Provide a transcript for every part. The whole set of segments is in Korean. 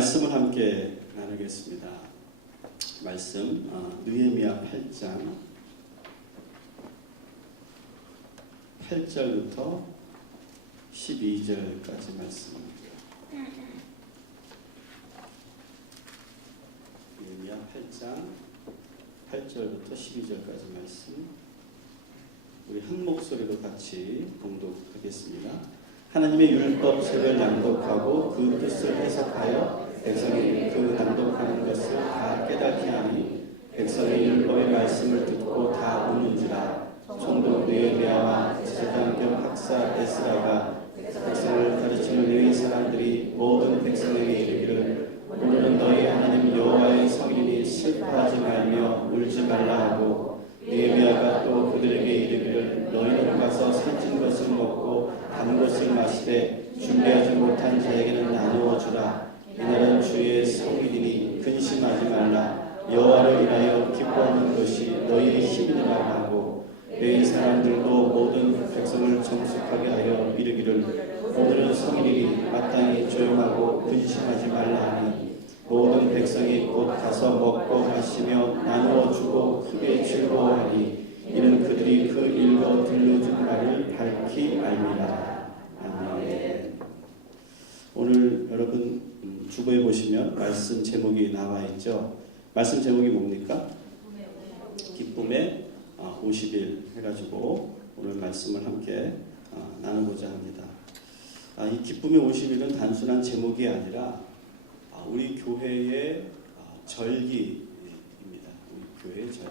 말씀을 함께 나누겠습니다. 말씀 느헤미야 8장 8절부터 12절까지 말씀입니다. 느헤미야 8장 8절부터 12절까지 말씀, 우리 한 목소리로 같이 봉독하겠습니다. 하나님의 율법책을 낭독하고 그 뜻을 해석하여 백성이 그 낭독하는 것을 다 깨닫게 하니 백성이 율법의 말씀을 듣고 다 우는지라. 총독 느헤미야와 제사장 겸 학사 에스라가 백성을 가르치는 레위 사람들이 모든 백성에게 이르기를, 오늘은 너희 하나님 여호와의 성인이 슬퍼하지 말며 울지 말라 하고, 느헤미야가 또 그들에게 이르기를, 너희는 가서 살찐 것을 먹고 단 것을 마시되 준비하지 못한 자에게는 나누어 주라. 이날은 주의 성일이니 근심하지 말라. 여호와를 인하여 기뻐하는 것이 너희의 힘이라 하고, 레위 사람들도 모든 백성을 정숙하게 하여 이르기를, 오늘은 성일이니 마땅히 조용하고 근심하지 말라 하니, 모든 백성이 곧 가서 먹고 마시며 나누어 주고 크게 즐거워하니, 이는 그들이 그 읽어 들려준 말을 밝히 알미라. 아멘. 오늘 여러분 주보에 보시면 말씀 제목이 나와 있죠. 말씀 제목이 뭡니까? 기쁨의 50일 해가지고 오늘 말씀을 함께 나누고자 합니다. 이 기쁨의 50일은 단순한 제목이 아니라 우리 교회의 절기입니다. 우리 교회의 절기.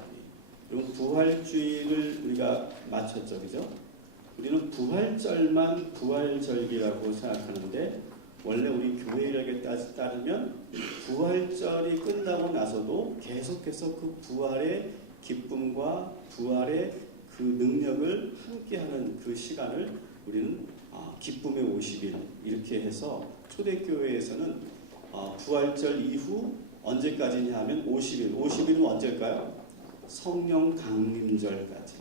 그리고 부활주일을 우리가 마쳤죠, 그죠? 우리는 부활절만 부활절기라고 생각하는데, 원래 우리 교회 이력에 따르면 부활절이 끝나고 나서도 계속해서 그 부활의 기쁨과 부활의 그 능력을 함께하는 그 시간을 우리는 기쁨의 50일 이렇게 해서, 초대교회에서는 부활절 이후 언제까지냐 하면 50일. 50일은 언제일까요? 성령 강림절까지.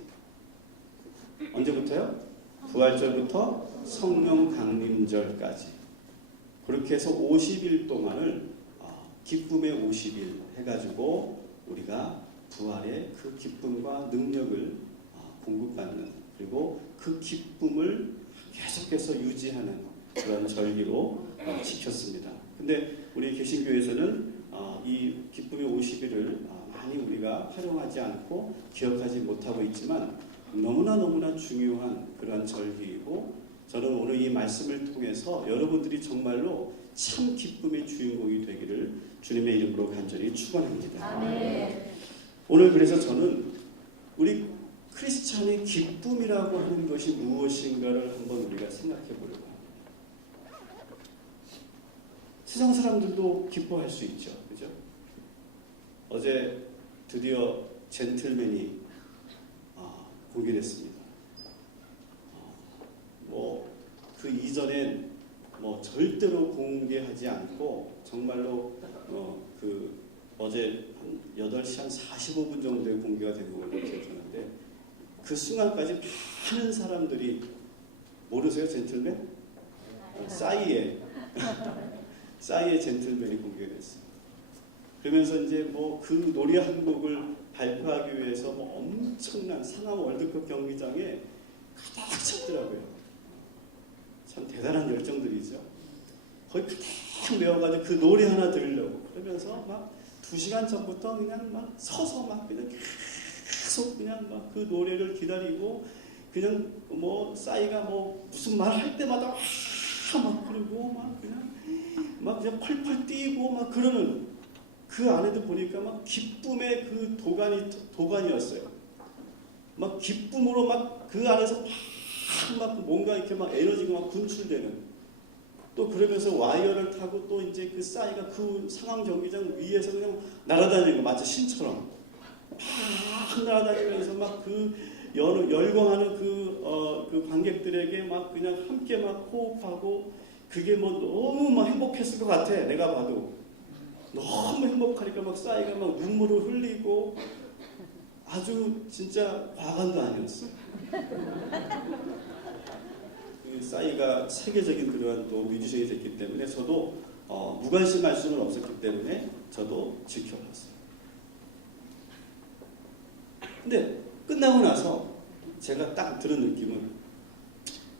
언제부터요? 부활절부터 성령 강림절까지. 그렇게 해서 50일 동안을 기쁨의 50일 해가지고 우리가 부활의 그 기쁨과 능력을 공급받는, 그리고 그 기쁨을 계속해서 유지하는 그런 절기로 지켰습니다. 근데 우리 개신교에서는 이 기쁨의 50일을 많이 우리가 활용하지 않고 기억하지 못하고 있지만, 너무나 중요한 그런 절기이고, 저는 오늘 이 말씀을 통해서 여러분들이 정말로 참 기쁨의 주인공이 되기를 주님의 이름으로 간절히 축원합니다. 아멘. 오늘 그래서 저는 우리 크리스찬의 기쁨이라고 하는 것이 무엇인가를 한번 우리가 생각해 보려고 합니다. 세상 사람들도 기뻐할 수 있죠, 그죠? 어제 드디어 젠틀맨이 공개됐습니다. 그 이전엔 절대로 공개하지 않고, 정말로 어제 한 8시 한 45분 정도에 공개가 된 걸로 기억하는데, 그 순간까지 많은 사람들이, 모르세요 젠틀맨? 싸이의 젠틀맨이 공개됐어요. 그러면서 이제 그 노래 한 곡을 발표하기 위해서 엄청난 상암 월드컵 경기장에 가득 찼더라고요. 참 대단한 열정들이죠. 거의 가득 메워가지고 그 노래 하나 들으려고. 그러면서 막 2시간 전부터 그냥 막 서서 막 그냥 계속 그냥 막 그 노래를 기다리고, 그냥 싸이가 무슨 말 할 때마다 막 그러고 막 그냥 펄펄 뛰고 막 그러는, 그 안에도 보니까 막 기쁨의 그 도가니였어요. 막 기쁨으로 막 그 안에서 막 뭔가 이렇게 막 에너지가 막 분출되는. 또 그러면서 와이어를 타고 또 이제 그 싸이가 그 상암 경기장 위에서 그냥 날아다니는 거, 마치 신처럼 막 날아다니면서 막 그 열광하는 그 관객들에게 막 그냥 함께 막 호흡하고, 그게 너무 막 행복했을 것 같아. 내가 봐도 너무 행복하니까 막 싸이가 막 눈물을 흘리고, 아주 진짜 과간도 아니었어. 그 싸이가 세계적인 그러한 또 뮤지션이 됐기 때문에 저도 무관심할 수는 없었기 때문에 저도 지켜봤어요. 근데 끝나고 나서 제가 딱 들은 느낌은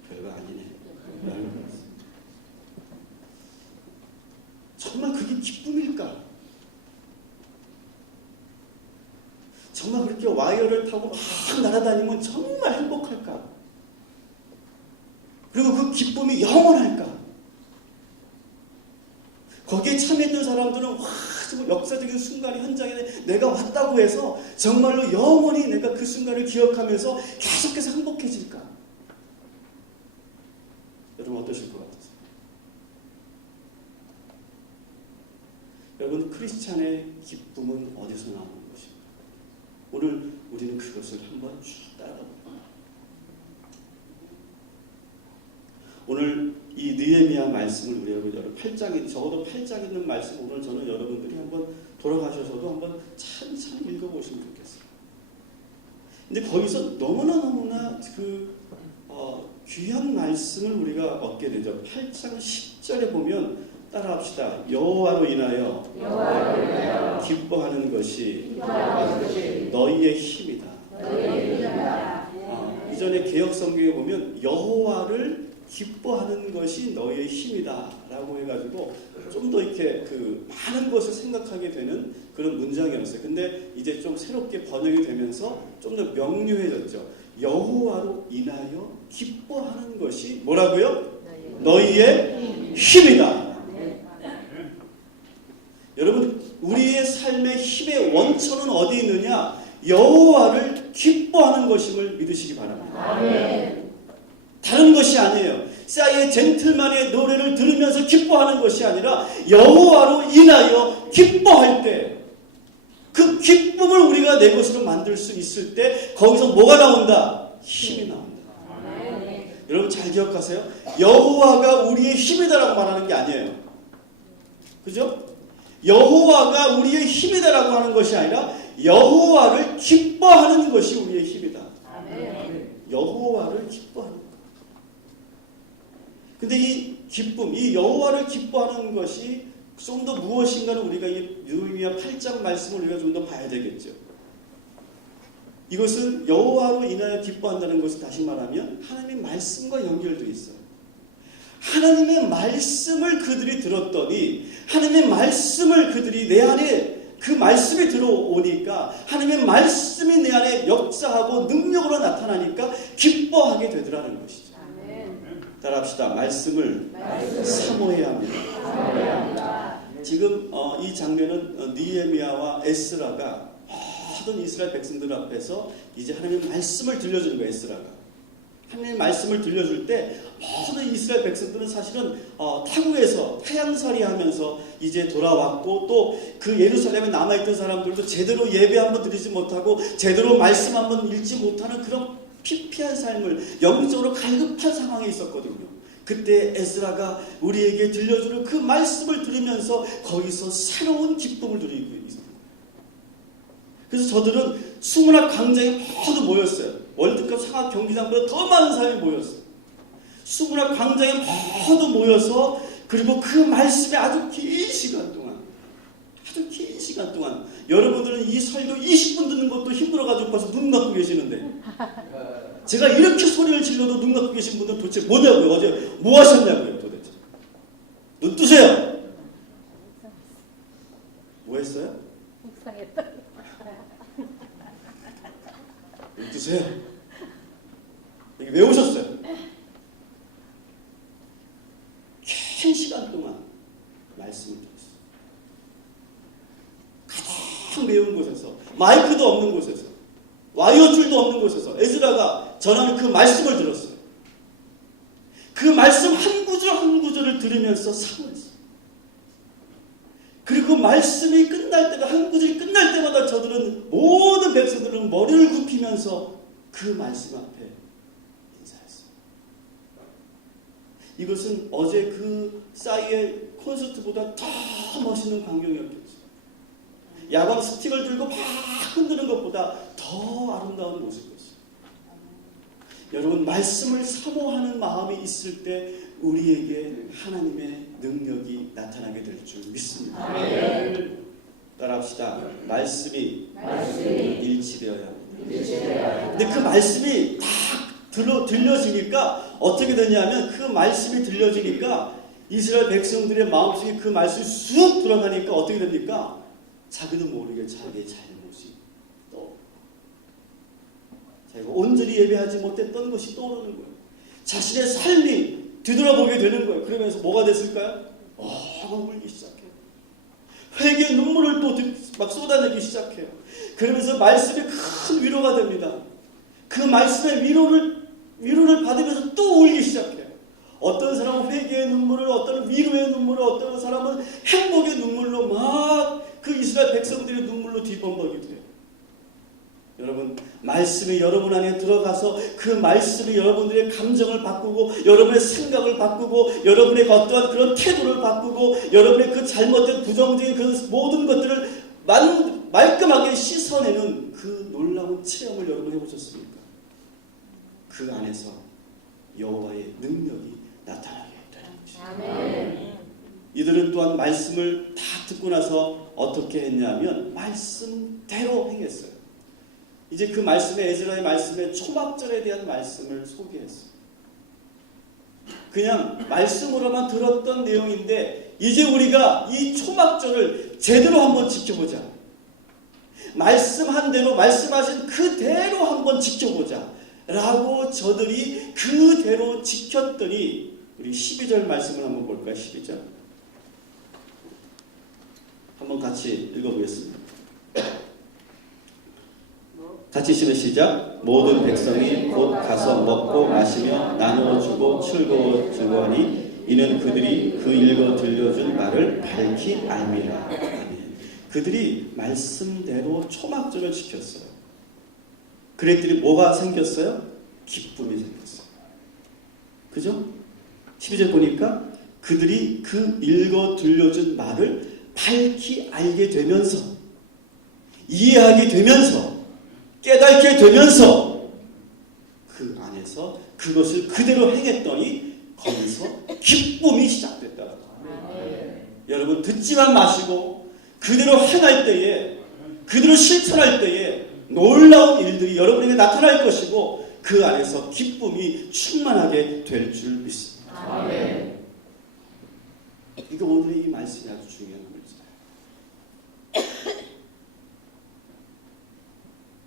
별거 아니네. 정말 그게 기쁨일까? 정말 그렇게 와이어를 타고 막 날아다니면 정말 행복할까? 그리고 그 기쁨이 영원할까? 거기에 참여했던 사람들은 와, 정말 역사적인 순간이 현장에 내가 왔다고 해서 정말로 영원히 내가 그 순간을 기억하면서 계속해서 행복해질까? 여러분 어떠실 것 같으세요? 여러분 크리스찬의 기쁨은 어디서 나오는 것입니까? 오늘 우리는 그것을 한번 쭉 따라가 볼까요? 오늘 이 느헤미야 말씀을 우리 여러분 8장이 적어도 8장 있는 말씀 오늘 저는 여러분들이 한번 돌아가셔서도 한번 찬찬히 읽어보시면 좋겠어요. 근데 거기서 너무나 귀한 말씀을 우리가 얻게 되죠. 8장 10절에 보면 따라합시다. 여호와로 인하여 기뻐하는 것이 너희의 힘이다. 이전에 개역 성경에 보면 여호와를 기뻐하는 것이 너희의 힘이다 라고 해가지고 좀 더 이렇게 많은 것을 생각하게 되는 그런 문장이었어요. 근데 이제 좀 새롭게 번역이 되면서 좀 더 명료해졌죠. 여호와로 인하여 기뻐하는 것이 뭐라고요? 너희의 힘이다. 여러분 우리의 삶의 힘의 원천은 어디 있느냐? 여호와를 기뻐하는 것임을 믿으시기 바랍니다. 아멘. 다른 것이 아니에요. 싸이의 젠틀만의 노래를 들으면서 기뻐하는 것이 아니라 여호와로 인하여 기뻐할 때 그 기쁨을 우리가 내 것으로 만들 수 있을 때 거기서 뭐가 나온다? 힘이 나온다. 아멘. 여러분 잘 기억하세요. 여호와가 우리의 힘이다라고 말하는 게 아니에요. 그죠? 여호와가 우리의 힘이다라고 하는 것이 아니라 여호와를 기뻐하는 것이 우리의 힘이다. 아멘. 여호와를 기뻐하는 것. 근데 이 기쁨, 이 여호와를 기뻐하는 것이 좀 더 무엇인가를 우리가 이 느헤미야 8장 말씀을 우리가 좀 더 봐야 되겠죠. 이것은 여호와로 인하여 기뻐한다는 것을 다시 말하면 하나님의 말씀과 연결되어 있어요. 하나님의 말씀을 그들이 들었더니 하나님의 말씀을 그들이 내 안에 그 말씀이 들어오니까 하나님의 말씀이 내 안에 역사하고 능력으로 나타나니까 기뻐하게 되더라는 것이죠. 따라합시다. 말씀을 사모해야 합니다. 지금 이 장면은 느헤미야와 에스라가 모든 이스라엘 백성들 앞에서 이제 하나님의 말씀을 들려주는 거예요. 에스라가 하나님의 말씀을 들려줄 때 모든 이스라엘 백성들은 사실은 타국에서 태양살이 하면서 이제 돌아왔고 또 그 예루살렘에 남아있던 사람들도 제대로 예배 한번 드리지 못하고 제대로 말씀 한번 읽지 못하는 그런 피폐한 삶을 영적으로 갈급한 상황에 있었거든요. 그때 에스라가 우리에게 들려주는 그 말씀을 들으면서 거기서 새로운 기쁨을 누리고 있습니다. 그래서 저들은 수문학 광장에 모두 모였어요. 월드컵 상하 경기장보다 더 많은 사람이 모였어요. 수문학 광장에 모두 모여서 그리고 그 말씀에 아주 긴 시간 동안 여러분들은 이 설교 20분 듣는 것도 힘들어가지고 벌써 눈 감고 계시는데 제가 이렇게 소리를 질러도 눈 감고 계신 분들은 도대체 뭐냐고요? 어제 뭐 하셨냐고요? 도대체 눈 뜨세요. 뭐 했어요? 묵상했다. 눈 뜨세요. 여기 왜 오셨어요? 긴 시간 동안 말씀을 들었어요. 가장 매운 곳에서 마이크도 없는 곳에서 와이어 줄도 없는 곳에서 에스라가 전하는 그 말씀을 들었어요. 그 말씀 한 구절 한 구절을 들으면서 사모했어요. 그리고 말씀이 끝날 때마다 한 구절이 끝날 때마다 저들은 모든 백성들은 머리를 굽히면서 그 말씀 앞에 인사했어요. 이것은 어제 그 싸이의 콘서트보다 더 멋있는 광경이었겠죠. 야광 스틱을 들고 막 흔드는 것보다 더 아름다운 모습이었어요. 여러분 말씀을 사모하는 마음이 있을 때 우리에게 하나님의 능력이 나타나게 될 줄 믿습니다. 아멘. 따라합시다. 말씀이 일치되어야 합니다. 근데 그 말씀이 딱 들려지니까 어떻게 되냐면 그 말씀이 들려지니까 이스라엘 백성들의 마음속에 그 말씀이 쑥 들어가니까 어떻게 됩니까? 자기도 모르게 자기의 잘못이 자기가 온전히 예배하지 못했던 것이 떠오르는 거예요. 자신의 삶이 뒤돌아보게 되는 거예요. 그러면서 뭐가 됐을까요? 울기 시작해요. 회개의 눈물을 또 막 쏟아내기 시작해요. 그러면서 말씀이 큰 위로가 됩니다. 그 말씀의 위로를 받으면서 또 울기 시작해요. 어떤 사람은 회개의 눈물을, 어떤 위로의 눈물을, 어떤 사람은 행복의 눈물로 막 그 이스라엘 백성들의 눈물로 뒤범벅이 돼요. 여러분, 말씀이 여러분 안에 들어가서 그 말씀이 여러분들의 감정을 바꾸고 여러분의 생각을 바꾸고 여러분의 어떠한 그런 태도를 바꾸고 여러분의 그 잘못된 부정적인 그 모든 것들을 말끔하게 씻어내는 그 놀라운 체험을 여러분 해보셨습니까? 그 안에서 여호와의 능력이 나타나게 되는 것입니다. 이들은 또한 말씀을 다 듣고 나서 어떻게 했냐면 말씀대로 행했어요. 이제 그 말씀에 에스라의 말씀에 초막절에 대한 말씀을 소개했어요. 그냥 말씀으로만 들었던 내용인데 이제 우리가 이 초막절을 제대로 한번 지켜보자. 말씀한 대로 말씀하신 그대로 한번 지켜보자 라고 저들이 그대로 지켰더니 우리 12절 말씀을 한번 볼까요? 12절 한번 같이 읽어보겠습니다. 같이 읽으면 시작. 모든 백성이 곧 가서 먹고 마시며 나누어 주고 즐거워하니 이는 그들이 그 읽어 들려준 말을 밝히 알미라. 그들이 말씀대로 초막절을 지켰어요. 그랬더니 뭐가 생겼어요? 기쁨이 생겼어요. 그죠? 12절 보니까 그들이 그 읽어 들려준 말을 밝히 알게 되면서 이해하게 되면서 깨닫게 되면서 그 안에서 그것을 그대로 행했더니 거기서 기쁨이 시작됐다. 여러분 듣지만 마시고 그대로 행할 때에 그대로 실천할 때에 놀라운 일들이 여러분에게 나타날 것이고 그 안에서 기쁨이 충만하게 될 줄 믿습니다. 아멘. 이게 오늘의 이 말씀이 아주 중요한 글자예요.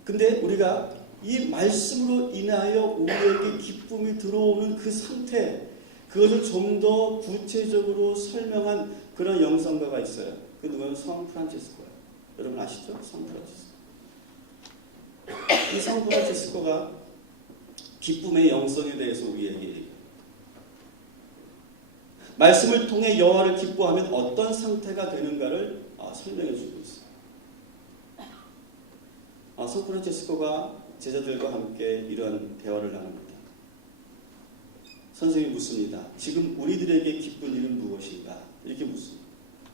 근데 우리가 이 말씀으로 인하여 우리에게 기쁨이 들어오는 그 상태, 그것을 좀 더 구체적으로 설명한 그런 영성가가 있어요. 그 누구는 성 프란치스코예요. 여러분 아시죠? 성 프란치스코. 이 성 프란치스코가 기쁨의 영성에 대해서 우리에게 얘기해요. 말씀을 통해 여호와를 기뻐하면 어떤 상태가 되는가를 설명해 주고 있어요. 성 프란치스코가 제자들과 함께 이러한 대화를 나눕니다. 선생님이 묻습니다. 지금 우리들에게 기쁜 일은 무엇인가? 이렇게 묻습니다.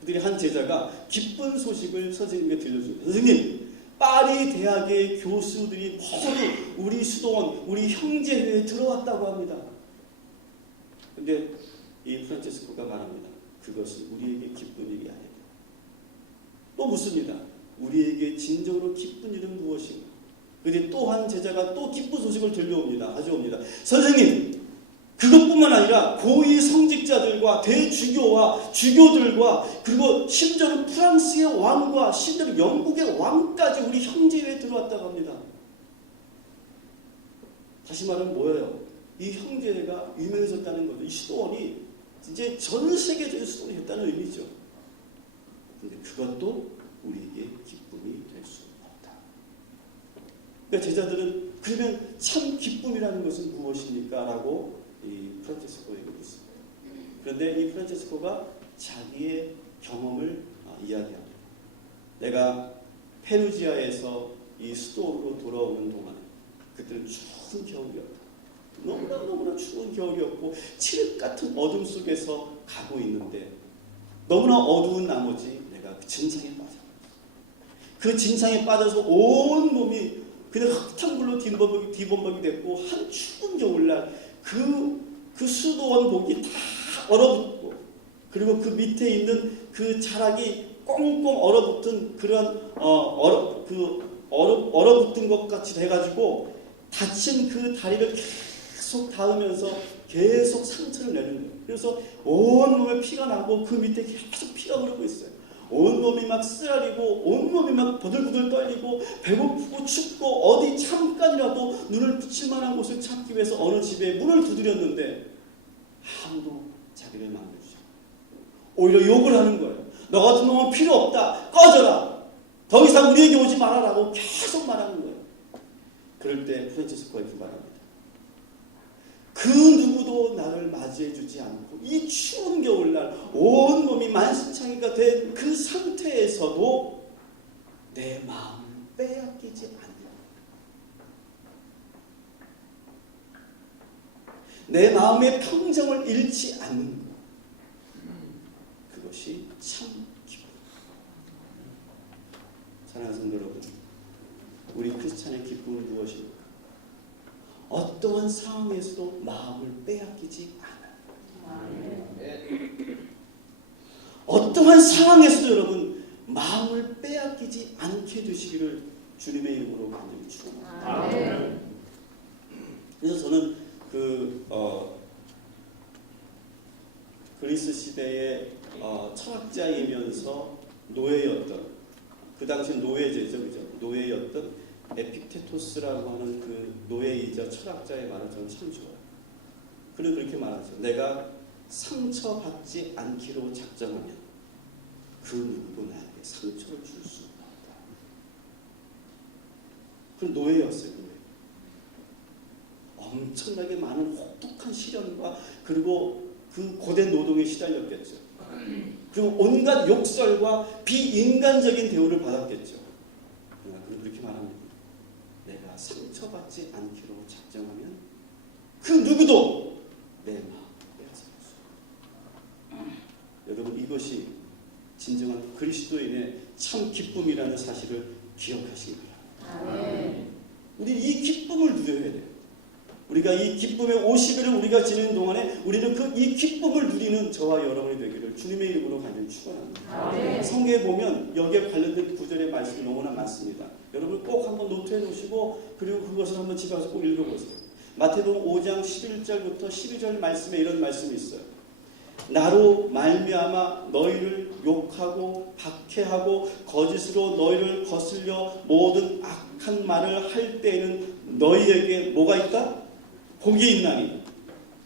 그들이 한 제자가 기쁜 소식을 선생님에게 들려줍니다. 선생님, 파리 대학의 교수들이 모두 우리 수도원, 우리 형제회에 들어왔다고 합니다. 그런데 이 프란치스코가 말합니다. 그것은 우리에게 기쁜 일이 아니다. 또 묻습니다. 우리에게 진정으로 기쁜 일은 무엇인가? 그런데 또 한 제자가 또 기쁜 소식을 가져옵니다. 선생님, 그것뿐만 아니라 고위 성직자들과 대주교와 주교들과 그리고 심지어는 프랑스의 왕과 심지어는 영국의 왕까지 우리 형제회에 들어왔다고 합니다. 다시 말하면 뭐예요? 이 형제회가 유명해졌다는 거죠. 이 수도원이 이제 전 세계적인 수도원이 됐다는 의미죠. 그런데 그것도 우리에게 기쁨이 될 수 없다. 그러니까 제자들은 그러면 참 기쁨이라는 것은 무엇입니까? 라고 이 프란치스코에게 묻습니다. 그런데 이 프란치스코가 자기의 경험을 이야기합니다. 내가 페루지아에서 이 수도로 돌아오는 동안 그때는 추운 겨울이었다. 너무나 추운 겨울이었고 칠흑 같은 어둠 속에서 가고 있는데 너무나 어두운 나머지 내가 그 진상에 빠져. 그 진상에 빠져서 온 몸이 그냥 흙탕물로 뒤범벅이 됐고 한 추운 겨울날 그 수도원 복이 다 얼어붙고 그리고 그 밑에 있는 그 자락이 꽁꽁 얼어붙은 그런 얼어붙은 것 같이 돼가지고 다친 그 다리를 계속 닿으면서 계속 상처를 내는 거예요. 그래서 온 몸에 피가 나고 그 밑에 계속 피가 흐르고 있어요. 온 몸이 막 쓰라리고 온 몸이 막 버들버들 떨리고 배고프고 춥고 어디 잠깐이라도 눈을 붙일 만한 곳을 찾기 위해서 어느 집에 문을 두드렸는데 아무도 자기를 만나주지 않고 오히려 욕을 하는 거예요. 너 같은 놈은 필요 없다. 꺼져라. 더 이상 우리에게 오지 말아라고 계속 말하는 거예요. 그럴 때 프란치스코가 이렇게 말합니다. 그 누구도 나를 맞이해주지 않고 이 추운 겨울날 온몸이 만신창이가 된 그 상태에서도 내 마음을 빼앗기지 않는다. 내 마음의 평정을 잃지 않는 것. 그것이 참 기쁨. 사랑하는 성도 여러분, 우리 크리스찬의 기쁨은 무엇입니까? 어떠한 상황에서도 마음을 빼앗기지 않아요. 어떠한 상황에서도 여러분 마음을 빼앗기지 않게 되시기를 주님의 이름으로 간절히 축원합니다. 그래서 저는 그리스 시대의 철학자이면서 노예였던 그 당시 노예제죠, 그죠? 노예였던 에픽테토스라고 하는 그 노예이자 철학자의 말을 저는 참 좋아요. 그는 그렇게 말하죠. 내가 상처받지 않기로 작정하면 그 누구도 나에게 상처를 줄 수 없다. 그 노예였어요. 노예. 엄청나게 많은 혹독한 시련과 그리고 그 고된 노동에 시달렸겠죠. 그리고 온갖 욕설과 비인간적인 대우를 받았겠죠. 그러나 그는 그렇게 말합니다. 내가 상처받지 않기로 작정하면 그 누구도 내 마음을 빼앗아갈 수 없다. 여러분, 이것이 진정한 그리스도인의 참 기쁨이라는 사실을 기억하시기 바랍니다. 우리 이 기쁨을 누려야 돼요. 우리가 이 기쁨의 50일을 우리가 지내는 동안에 우리는 이 기쁨을 누리는 저와 여러분이 되기를 주님의 이름으로 간절히 축원합니다. 성경에 보면 여기에 관련된 구절의 말씀이 너무나 많습니다. 여러분 꼭 한번 노트해 놓으시고 그리고 그것을 한번 집에 가서 꼭 읽어보세요. 마태복음 5장 11절부터 12절 말씀에 이런 말씀이 있어요. 나로 말미암아 너희를 욕하고 박해하고 거짓으로 너희를 거슬려 모든 악한 말을 할 때에는 너희에게 뭐가 있다? 복이 있나니.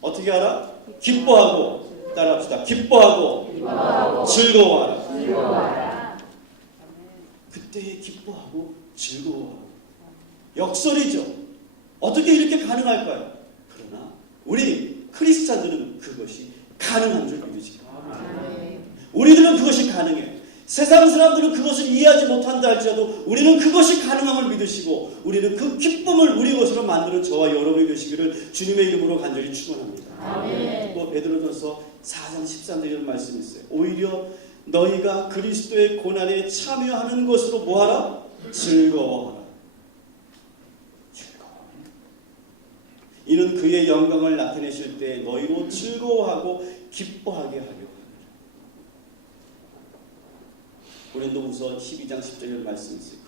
어떻게 알아? 기뻐하고, 따라합시다. 기뻐하고 즐거워하라. 그때에 기뻐하고 즐거워하고. 역설이죠. 어떻게 이렇게 가능할까요? 그러나 우리 크리스찬들은 그것이 가능한 줄 믿으시기 바랍니다. 우리들은 그것이 가능해. 세상 사람들은 그것을 이해하지 못한다 할지라도 우리는 그것이 가능함을 믿으시고 우리는 그 기쁨을 우리 것으로 만드는 저와 여러분이 되시기를 주님의 이름으로 간절히 축원합니다. 또 베드로전서 4장 13절에 이런 말씀이 있어요. 오히려 너희가 그리스도의 고난에 참여하는 것으로 뭐하라? 즐거워하라. 이는 그의 영광을 나타내실 때 너희로 즐거워하고 기뻐하게 하려 합니다. 고린도후서 12장 10절의 말씀이 있어요.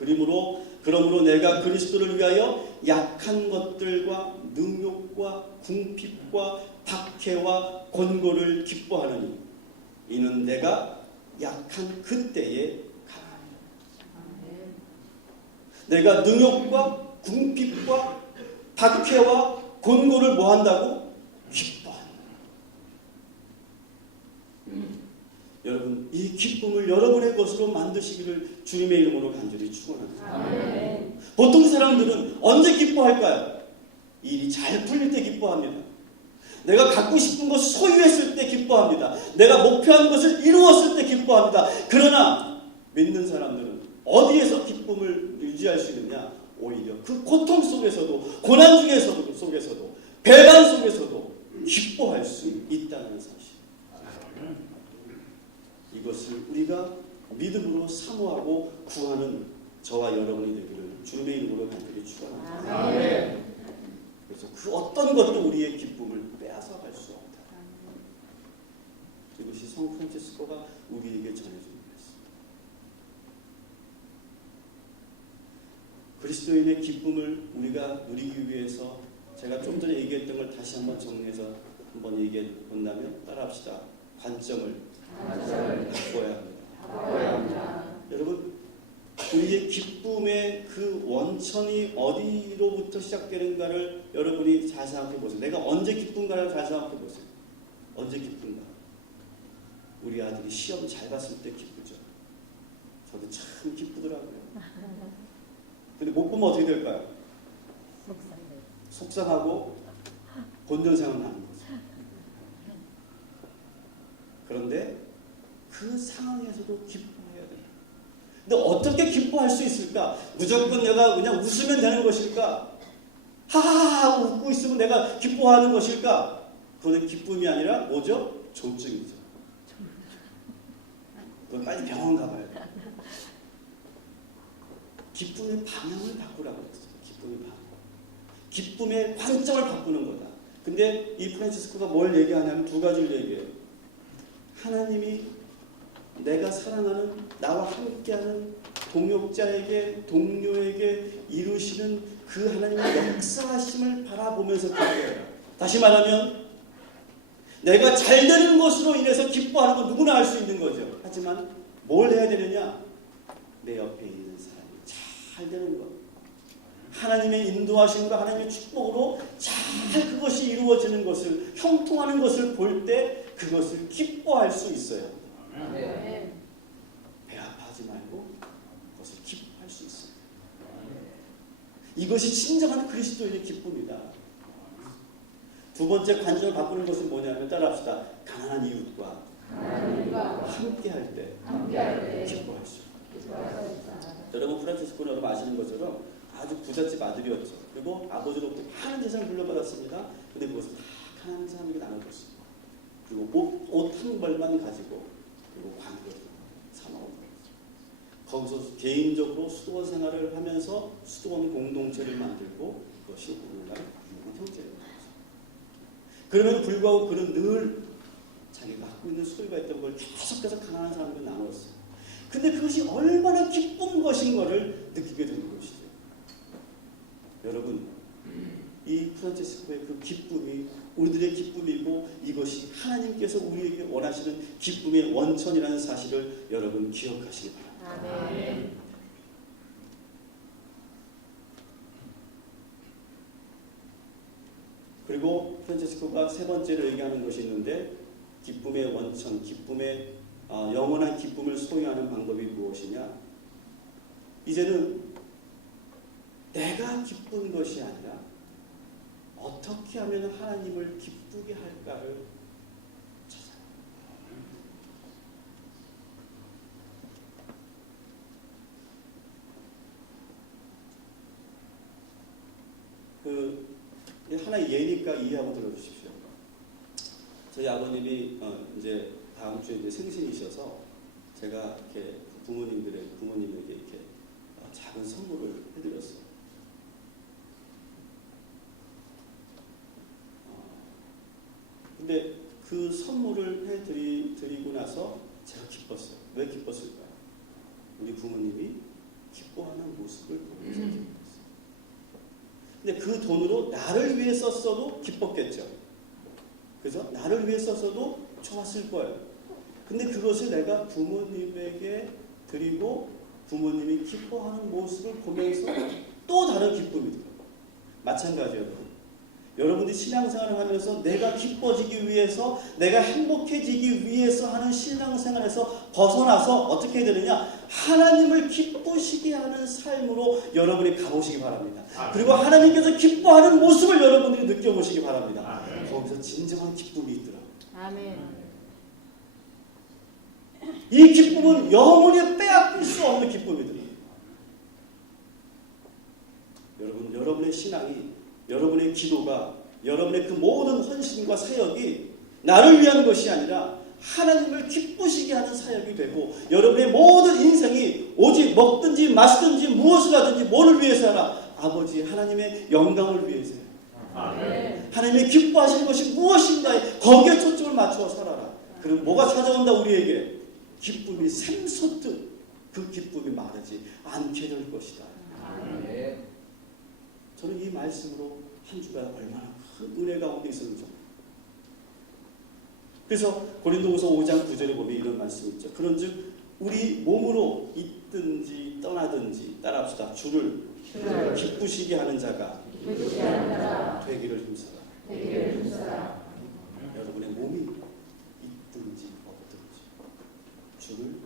그러므로 내가 그리스도를 위하여 약한 것들과 능욕과 궁핍과 박해와 권고를 기뻐하느니 이는 내가 약한 그때에 가나니라. 내가 능욕과 궁핍과 박해와 권고를 뭐 한다고? 기뻐한다. 여러분, 이 기쁨을 여러분의 것으로 만드시기를 주님의 이름으로 간절히 축원합니다. 보통 사람들은 언제 기뻐할까요? 일이 잘 풀릴 때 기뻐합니다. 내가 갖고 싶은 것을 소유했을 때 기뻐합니다. 내가 목표한 것을 이루었을 때 기뻐합니다. 그러나 믿는 사람들은 어디에서 기쁨을 유지할 수 있느냐? 오히려 그 고통 속에서도 고난 속에서도 배반 속에서도 기뻐할 수 있다는 사실. 이것을 우리가 믿음으로 사모하고 구하는 저와 여러분이 되기를 주님의 이름으로 간절히 되시기를 축원합니다. 그래서 그 어떤 것도 우리의 기쁨을 빼앗아 갈 수 없다. 이것이 성 프란치스코가 우리에게 전해주는 것입니다. 그리스도인의 기쁨을 우리가 누리기 위해서 제가 좀 전에 얘기했던 걸 다시 한번 정리해서 한번 얘기해 본다면 따라합시다. 관점을 바꿔야 합니다. 여러분, 우리의 기쁨의 그 원천이 어디로부터 시작되는가를 여러분이 잘 생각해 보세요. 내가 언제 기쁜가를 잘 생각해 보세요. 언제 기쁜가? 우리 아들이 시험 잘 봤을 때 기쁘죠. 저도 참 기쁘더라고요. 근데 못 보면 어떻게 될까요? 속상하고 곤전생각 나는 거죠. 그런데 그 상황에서도 기뻐해야 돼요. 근데 어떻게 기뻐할 수 있을까? 무조건 내가 그냥 웃으면 되는 것일까? 하하하 웃고 있으면 내가 기뻐하는 것일까? 그거는 기쁨이 아니라 뭐죠? 조증이죠. 그건 빨리 병원 가봐야 돼. 기쁨의 방향을 바꾸라고 했어요. 기쁨의 방향. 기쁨의 관점을 바꾸는 거다. 근데 이 프란치스코가 뭘 얘기하냐면 두 가지를 얘기해요. 하나님이 내가 사랑하는 나와 함께하는 동역자에게 동료에게 이루시는 그 하나님의 역사하심을 바라보면서 기뻐해요. 다시 말하면 내가 잘 되는 것으로 인해서 기뻐하는 건 누구나 알 수 있는 거죠. 하지만 뭘 해야 되느냐? 내 옆에 있는 사람이 잘 되는 것, 하나님의 인도하심으로 하나님의 축복으로 잘 그것이 이루어지는 것을 형통하는 것을 볼 때 그것을 기뻐할 수 있어요. 배 아파하지 말고 그것을 기뻐할 수 있어요. 이것이 진정한 그리스도인의 기쁨이다. 두 번째 관점을 바꾸는 것은 뭐냐면 따라합시다. 가난한 이웃과 함께할 때 기뻐할 수 있다. 여러분 프란치스코는 여러분 아시는 것처럼 아주 부잣집 아들이었죠. 그리고 아버지로부터 많은 재산을 물려받았습니다. 근데 그것을 다 가난한 사람에게 나눠줬습니다. 그리고 옷 한 벌만 가지고 그리고 관계를 삼아온 거죠. 거기서 개인적으로 수도원 생활을 하면서 수도원 공동체를 만들고 그것이 오늘날 유명 형제예요. 그럼에도 불구하고 그는 늘 자기가 갖고 있는 소유가 있던 걸 계속해서 가난한 사람들과 나눴어요. 근데 그것이 얼마나 기쁜 것인 것을 느끼게 되는 것이죠. 여러분, 이 프란치스코의 그 기쁨이 우리들의 기쁨이고 이것이 하나님께서 우리에게 원하시는 기쁨의 원천이라는 사실을 여러분 기억하시기 바랍니다. 아멘. 그리고 프란치스코가 세 번째로 얘기하는 것이 있는데 기쁨의 원천, 기쁨의 영원한 기쁨을 소유하는 방법이 무엇이냐? 이제는 내가 기쁜 것이 아니라 어떻게 하면 하나님을 기쁘게 할까를 찾아요. 하나의 예니까 이해하고 들어주십시오. 저희 아버님이 이제 다음 주에 이제 생신이셔서 제가 이렇게 부모님에게 이렇게 작은 선물을 해드렸어요. 근데 그 선물을 해드리고 나서 제가 기뻤어요. 왜 기뻤을까요? 우리 부모님이 기뻐하는 모습을 보면서 기뻤어요. 근데 그 돈으로 나를 위해 썼어도 기뻤겠죠. 그래서 나를 위해 썼어도 좋았을 거예요. 근데 그것을 내가 부모님에게 드리고 부모님이 기뻐하는 모습을 보면서 또 다른 기쁨이 들어요. 마찬가지예요. 여러분들이 신앙생활을 하면서 내가 기뻐지기 위해서 내가 행복해지기 위해서 하는 신앙생활에서 벗어나서 어떻게 해야 되느냐? 하나님을 기쁘시게 하는 삶으로 여러분이 가보시기 바랍니다. 그리고 하나님께서 기뻐하는 모습을 여러분들이 느껴보시기 바랍니다. 거기서 진정한 기쁨이 있더라고요. 아멘. 이 기쁨은 영원히 빼앗길 수 없는 기쁨이더라고요. 여러분, 여러분의 신앙이, 여러분의 기도가, 여러분의 그 모든 헌신과 사역이 나를 위한 것이 아니라 하나님을 기쁘시게 하는 사역이 되고 여러분의 모든 인생이 오직 먹든지 마시든지 무엇을 하든지 뭐를 위해서 하라? 아버지 하나님의 영광을 위해서요. 아멘. 하나님의 기뻐하시는 것이 무엇인가에 거기에 초점을 맞추어 살아라. 그럼 뭐가 찾아온다 우리에게? 기쁨이 샘솟듯 그 기쁨이 마르지 않게 될 것이다. 아멘. 저는 이 말씀으로 한 주가 얼마나 큰 은혜 가운데 있었는지. 그래서 고린도후서 5장 9절에 보면 이런 말씀이 있죠. 그런즉 우리 몸으로 있든지 떠나든지 따라합시다. 주를 기쁘시게 하는 자가 되기를 힘써라. 여러분의 몸이 있든지 없든지 주를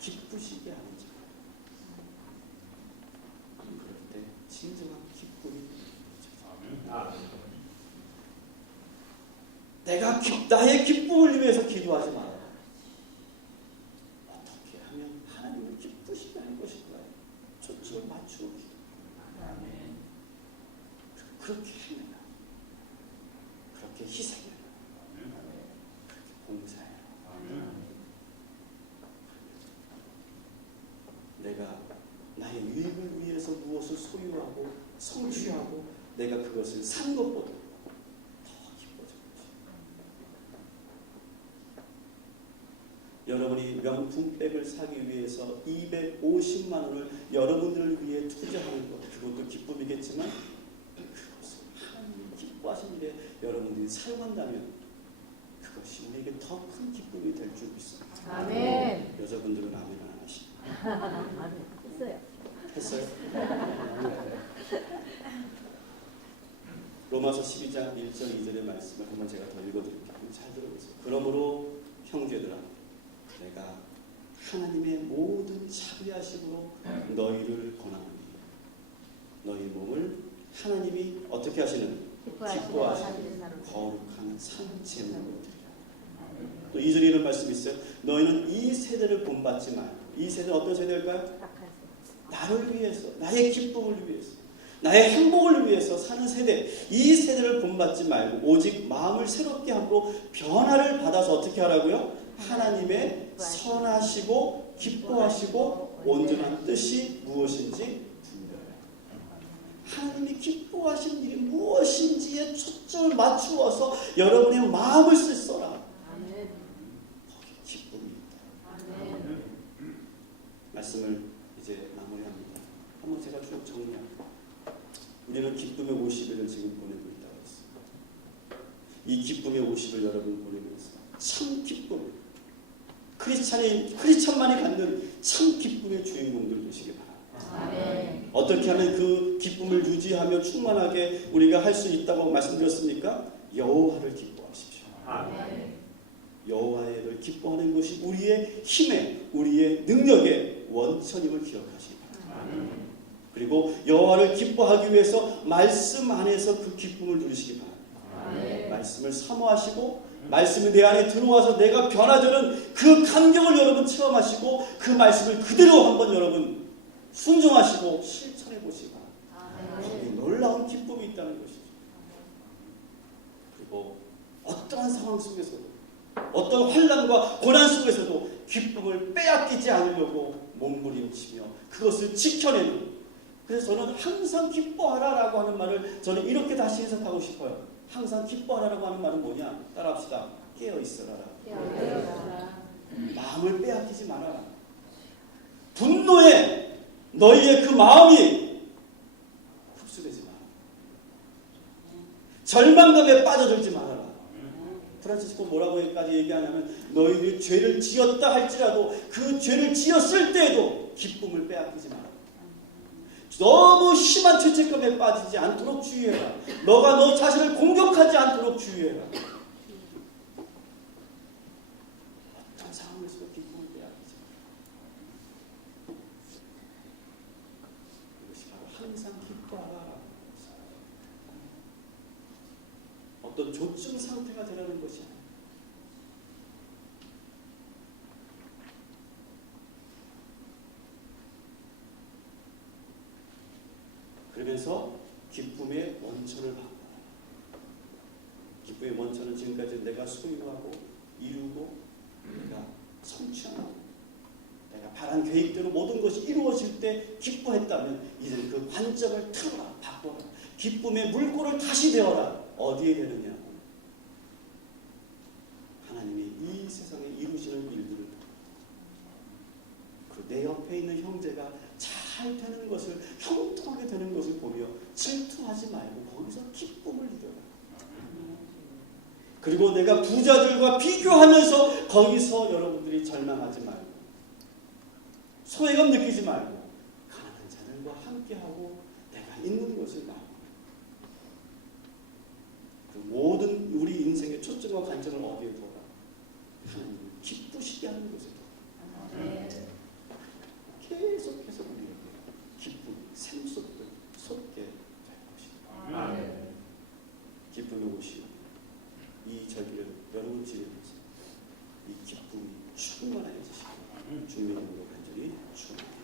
기쁘시게 하는 자. 그럴 때 진정한 기쁨이 내가 나의 기쁨을 위해서 기도하지 마라. 어떻게 하면 하나님을 기쁘시게 하는 것인가? 초점을 맞추고 기도. 그렇게 하면, 그렇게 희생해라. 그렇게 봉사해라. 내가 나의 유익을 위해서 무엇을 소유하고 성취하고 내가 그것을 산 것보다 여러분이 명품백을 사기 위해서 250만 원을 여러분들을 위해 투자하는 것, 그것도 기쁨이겠지만 그것을 하나님 기뻐하신 일에 여러분들이 사용한다면 그것이 우리에게 더 큰 기쁨이 될 줄 믿습니다. 아멘. 여자분들은 아멘 안 하시죠? 아멘. 했어요. 했어요? 로마서 12장 1절 2절의 말씀을 한번 제가 더 읽어드릴게요. 잘 들어보세요. 그러므로 형제들아 내가 하나님의 모든 자비하심으로 너희를 권하노니 너희 몸을 하나님이 어떻게 하시는? 기뻐하시는 거룩한 산 제물로 드리라. 또 2절에 이런 말씀이 있어요. 너희는 이 세대를 본받지 말고. 이 세대는 어떤 세대일까요? 나를 위해서, 나의 기쁨을 위해서, 나의 행복을 위해서 사는 세대. 이 세대를 본받지 말고 오직 마음을 새롭게 하고 변화를 받아서 어떻게 하라고요? 하나님의 선하시고 기뻐하시고 온전한 뜻이 무엇인지 분별해라. 하나님이 기뻐하시는 일이 무엇인지에 초점을 맞추어서 여러분의 마음을 쓰소라. 거기 기쁨이 있다. 말씀을 이제 마무리합니다. 한번 제가 쭉 정리합니다. 우리는 기쁨의 50일을 지금 보내고 있다고 했습니다. 이 기쁨의 50일 여러분 보내면서 참 기쁨, 크리스찬만이 갖는 참 기쁨의 주인공들 되시기 바랍니다. 어떻게 하면 그 기쁨을 유지하며 충만하게 우리가 할 수 있다고 말씀드렸습니까? 여호와를 기뻐하십시오. 여호와를 기뻐하는 것이 우리의 힘의, 우리의 능력의 원천임을 기억하시기 바랍니다. 그리고 여호와를 기뻐하기 위해서 말씀 안에서 그 기쁨을 누리시기 바랍니다. 말씀을 사모하시고 말씀이 내 안에 들어와서 내가 변화되는 그 감격을 여러분 체험하시고 그 말씀을 그대로 한번 여러분 순종하시고 실천해 보시기 바랍니다. 거기에 놀라운 기쁨이 있다는 것이죠. 그리고 어떠한 상황 속에서도 어떤 환난과 고난 속에서도 기쁨을 빼앗기지 않으려고 몸부림치며 그것을 지켜내는. 그래서 저는 항상 기뻐하라라고 하는 말을 저는 이렇게 다시 해석하고 싶어요. 항상 기뻐하라라고 하는 말은 뭐냐? 따라합시다. 깨어있어라. 마음을 빼앗기지 말아라. 분노에 너희의 그 마음이 흡수되지 마라. 절망감에 빠져들지 말아라. 프란시스코 뭐라고까지 얘기하냐면 너희들이 죄를 지었다 할지라도 그 죄를 지었을 때에도 기쁨을 빼앗기지 마라. 너무 심한 죄책감에 빠지지 않도록 주의해라. 너가 너 자신을 공격하지 않도록 주의해라. 어떤 상황에서도 기쁨을 빼앗기지 마라. 이것이 바로 항상 기뻐하라. 어떤 조증 상태가 되라는 것이 아니야. 그러면서 기쁨의 원천을 바꿔라. 기쁨의 원천은 지금까지 내가 소유하고 이루고 내가 성취하고 내가 바란 계획대로 모든 것이 이루어질 때 기뻐했다면 이제 그 관점을 틀어라. 바꿔라. 기쁨의 물꼬를 다시 데워라. 어디에 되느냐? 하나님이 이 세상에 이루시는 일들을 그 내 옆에 있는 형제가 잘 되는 것을, 형통하게 되는 것을 보며 질투하지 말고 거기서 기쁨을 누려라. 그리고 내가 부자들과 비교하면서 거기서 여러분들이 절망하지 말고 소외감 느끼지 말고 가난한 자들과 함께하고 내가 있는 것을 나누고 그 모든 우리 인생의 초점과 관점을 어디에 둬라? 하나님을 기쁘시게 하는 것에 둬라. 계속해서 우리에게 기쁨이 샘솟게 될 것이다. 기쁨의 옷이 이 절기를 여러분 지내면서 이 기쁨이 충만해지시고 주님의 이름으로 간절히 축원합니다.